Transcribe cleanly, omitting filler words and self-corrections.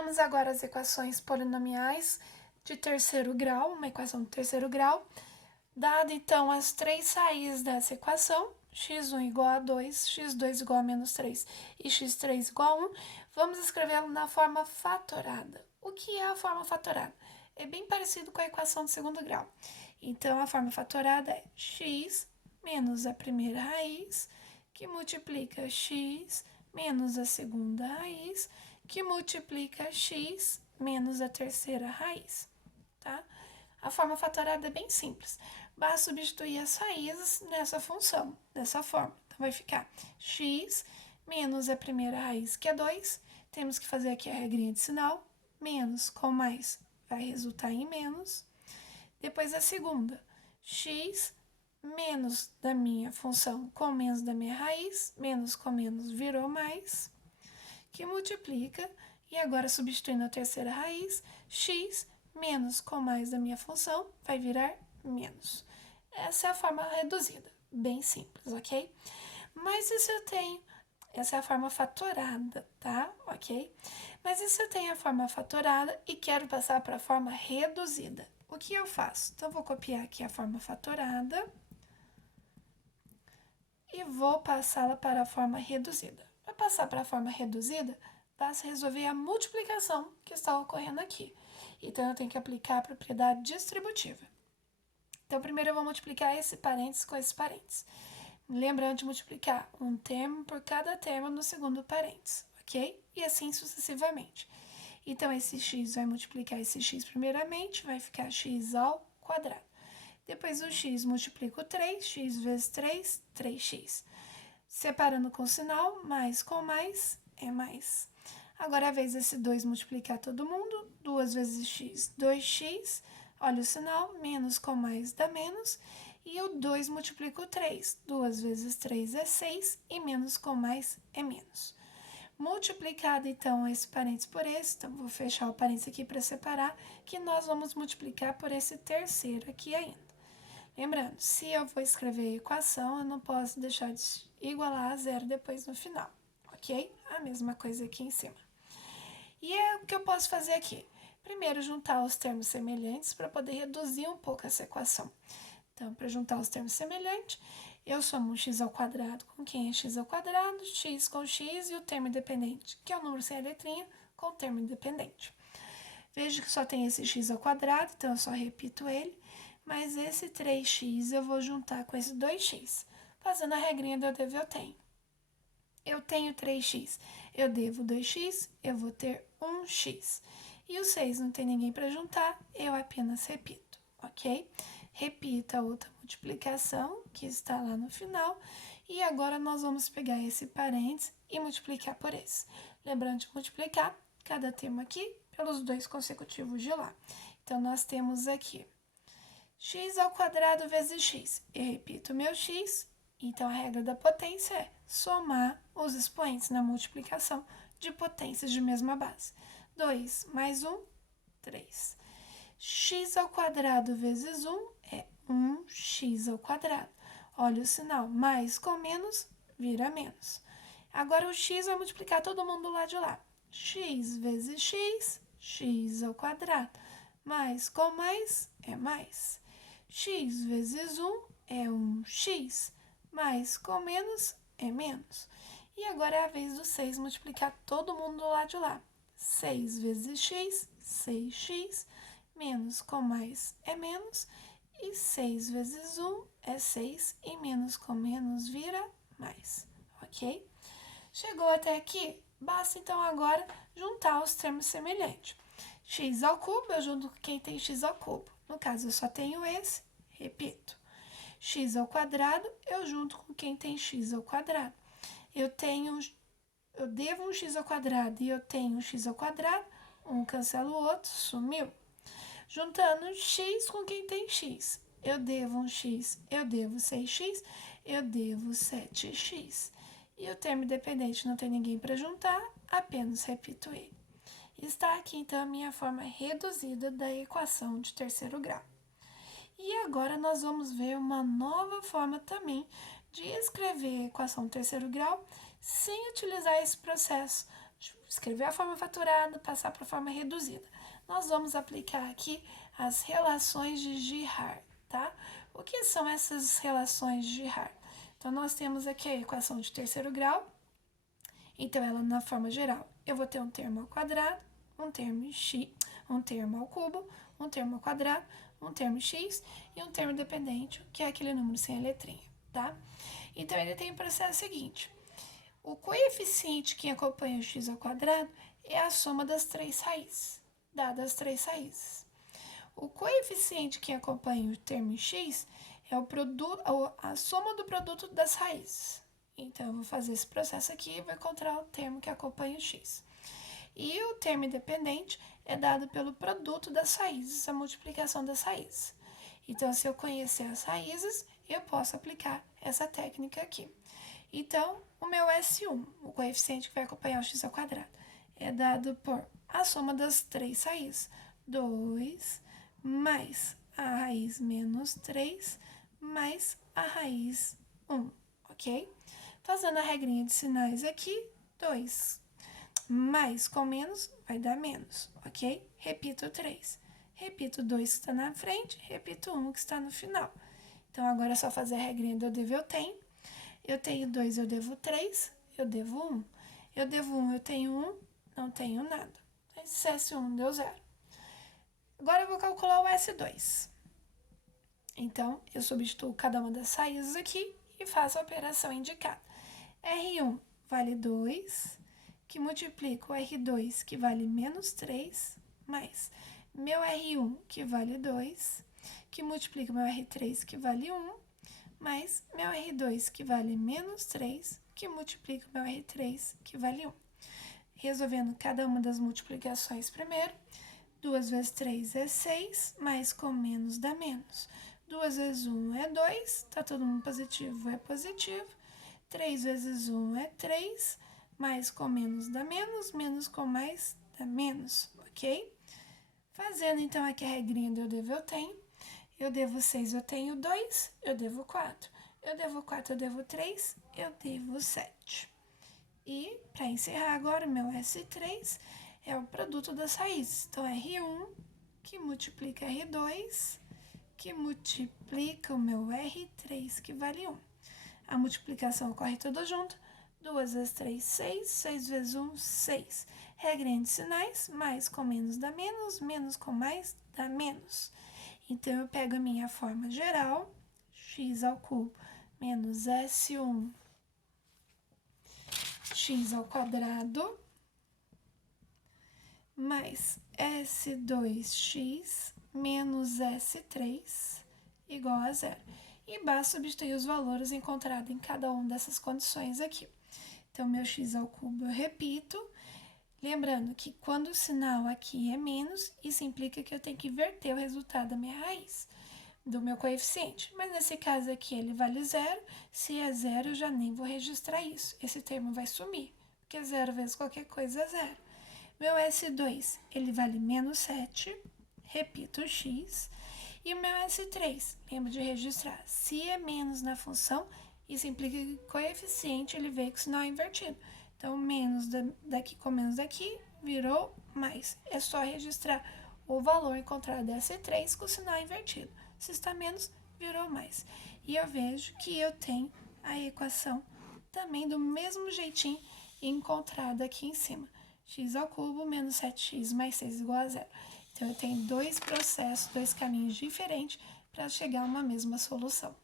Terminamos agora as equações polinomiais de terceiro grau, uma equação de terceiro grau. Dado então as três saídas dessa equação, x1 igual a 2, x2 igual a menos 3 e x3 igual a 1, vamos escrevê-lo na forma fatorada. O que é a forma fatorada? É bem parecido com a equação de segundo grau. Então, a forma fatorada é x menos a primeira raiz, que multiplica x menos a segunda raiz, que multiplica x menos a terceira raiz, tá? A forma fatorada é bem simples. Basta substituir as raízes nessa função, dessa forma. Então, vai ficar x menos a primeira raiz, que é 2. Temos que fazer aqui a regrinha de sinal. Menos com mais vai resultar em menos. Depois a segunda, x menos da minha função com menos da minha raiz, menos com menos virou mais, que multiplica, e agora substituindo a terceira raiz, x menos com mais da minha função vai virar menos. Essa é a forma reduzida, bem simples, ok? Mas e se eu tenho... Essa é a forma fatorada, tá? Ok? Mas e se eu tenho a forma fatorada e quero passar para a forma reduzida? O que eu faço? Então, vou copiar aqui a forma fatorada e vou passá-la para a forma reduzida. Para passar para a forma reduzida, basta resolver a multiplicação que está ocorrendo aqui. Então, eu tenho que aplicar a propriedade distributiva. Então, primeiro eu vou multiplicar esse parênteses com esse parênteses. Lembrando de multiplicar um termo por cada termo no segundo parênteses, ok? E assim sucessivamente. Então, esse x vai multiplicar esse x primeiramente, vai ficar x ao quadrado. Depois o x multiplica o 3, x vezes 3, 3x. Separando com sinal, mais com mais é mais. Agora, a vez desse 2 multiplicar todo mundo, 2 vezes x, 2x. Olha o sinal, menos com mais dá menos. E o 2 multiplica o 3. 2 vezes 3 é 6 e menos com mais é menos. Multiplicado, então, esse parênteses por esse, então vou fechar o parênteses aqui para separar, que nós vamos multiplicar por esse terceiro aqui ainda. Lembrando, se eu vou escrever a equação, eu não posso deixar de igualar a zero depois no final, ok? A mesma coisa aqui em cima. E é o que eu posso fazer aqui. Primeiro, juntar os termos semelhantes para poder reduzir um pouco essa equação. Então, para juntar os termos semelhantes, eu somo x ao quadrado com quem é x ao quadrado, x com x e o termo independente, que é o número sem a letrinha, com o termo independente. Vejo que só tem esse x ao quadrado, então eu só repito ele, mas esse 3x eu vou juntar com esse 2x, fazendo a regrinha do eu devo eu tenho. Eu tenho 3x, eu devo 2x, eu vou ter 1x. E o 6 não tem ninguém para juntar, eu apenas repito, ok? Repita a outra multiplicação que está lá no final. E agora nós vamos pegar esse parênteses e multiplicar por esse. Lembrando de multiplicar cada termo aqui pelos 2 consecutivos de lá. Então, nós temos aqui x ao quadrado vezes x. Eu repito meu x. Então, a regra da potência é somar os expoentes na multiplicação de potências de mesma base. 2 mais 1, 3. X ao quadrado vezes 1 é 1x ao quadrado. Olha o sinal, mais com menos vira menos. Agora, o x vai multiplicar todo mundo do lado de lá. X vezes x, x ao quadrado. Mais com mais é mais. X vezes 1 é 1x. Mais com menos é menos. E agora é a vez do 6 multiplicar todo mundo do lado de lá. 6 vezes x, 6x, menos com mais é menos, e 6 vezes 1 é 6, e menos com menos vira mais, ok? Chegou até aqui? Basta então agora juntar os termos semelhantes. X ao cubo, eu junto com quem tem x ao cubo. No caso, eu só tenho esse, repito. X ao quadrado, eu junto com quem tem x ao quadrado. Eu devo um x ao quadrado e eu tenho um x ao quadrado, um cancela o outro, sumiu. Juntando x com quem tem x. Eu devo um x, eu devo 6x, eu devo 7x. E o termo independente não tem ninguém para juntar, apenas repito ele. Está aqui, então, a minha forma reduzida da equação de terceiro grau. E agora nós vamos ver uma nova forma também de escrever a equação de terceiro grau sem utilizar esse processo escrever a forma fatorada, passar para a forma reduzida. Nós vamos aplicar aqui as relações de Girard, tá? O que são essas relações de Girard? Então, nós temos aqui a equação de terceiro grau. Então, ela na forma geral, eu vou ter um termo ao quadrado, um termo x, um termo ao cubo, um termo ao quadrado, um termo x e um termo dependente, que é aquele número sem a letrinha, tá? Então, ele tem o processo seguinte. O coeficiente que acompanha o x ao quadrado é a soma das três raízes, dadas as três raízes. O coeficiente que acompanha o termo x é a soma do produto das raízes. Então, eu vou fazer esse processo aqui e vou encontrar o termo que acompanha o x. E o termo independente é dado pelo produto das raízes, a multiplicação das raízes. Então, se eu conhecer as raízes, eu posso aplicar essa técnica aqui. Então, o meu S1, o coeficiente que vai acompanhar o x ao quadrado, é dado por a soma das três raízes. 2 mais a raiz menos 3 mais a raiz 1, ok? Fazendo a regrinha de sinais aqui, 2 mais com menos vai dar menos, ok? Repito 3. Repito 2 que está na frente, repito 1 que está no final. Então, agora é só fazer a regrinha do eu devo, eu tenho. Eu tenho 2, eu devo 3, eu devo 1. Eu devo 1, eu tenho 1, não tenho nada. Esse S1 deu 0. Agora eu vou calcular o S2. Então, eu substituo cada uma das raízes aqui e faço a operação indicada. R1 vale 2, que multiplica o R2, que vale menos 3, mais meu R1, que vale 2, que multiplica o meu R3, que vale 1, mais meu R2, que vale menos 3, que multiplica o meu R3, que vale 1. Resolvendo cada uma das multiplicações primeiro, 2 vezes 3 é 6, mais com menos dá menos. 2 vezes 1 é 2, tá todo mundo positivo, é positivo. 3 vezes 1 é 3, mais com menos dá menos, menos com mais dá menos, ok? Fazendo então aqui a regrinha do eu devo, eu tenho. Eu devo 6, eu tenho 2, eu devo 4. Eu devo 4, eu devo 3, eu devo 7. E, para encerrar agora, o meu S3 é o produto das raízes. Então, R1, que multiplica R2, que multiplica o meu R3, que vale 1. A multiplicação ocorre tudo junto. 2 vezes 3, 6. 6 vezes 1, 6. Regrinha de sinais, mais com menos dá menos, menos com mais dá menos. Então, eu pego a minha forma geral, x ao cubo menos S1 x ao quadrado mais S2x menos S3 igual a 0. E basta substituir os valores encontrados em cada uma dessas condições aqui. Então, meu x ao cubo eu repito. Lembrando que quando o sinal aqui é menos, isso implica que eu tenho que inverter o resultado da minha raiz, do meu coeficiente. Mas nesse caso aqui ele vale 0. Se é 0, eu já nem vou registrar isso. Esse termo vai sumir, porque 0 vezes qualquer coisa é 0. Meu S2, ele vale menos 7. Repito o x. E o meu S3, lembro de registrar. Se é menos na função, isso implica que o coeficiente ele veio com o sinal invertido. Então, menos daqui com menos daqui virou mais. É só registrar o valor encontrado da S3 com o sinal invertido. Se está menos, virou mais. E eu vejo que eu tenho a equação também do mesmo jeitinho encontrada aqui em cima. X ao cubo menos 7x mais 6 igual a 0. Então, eu tenho dois processos, dois caminhos diferentes para chegar a uma mesma solução.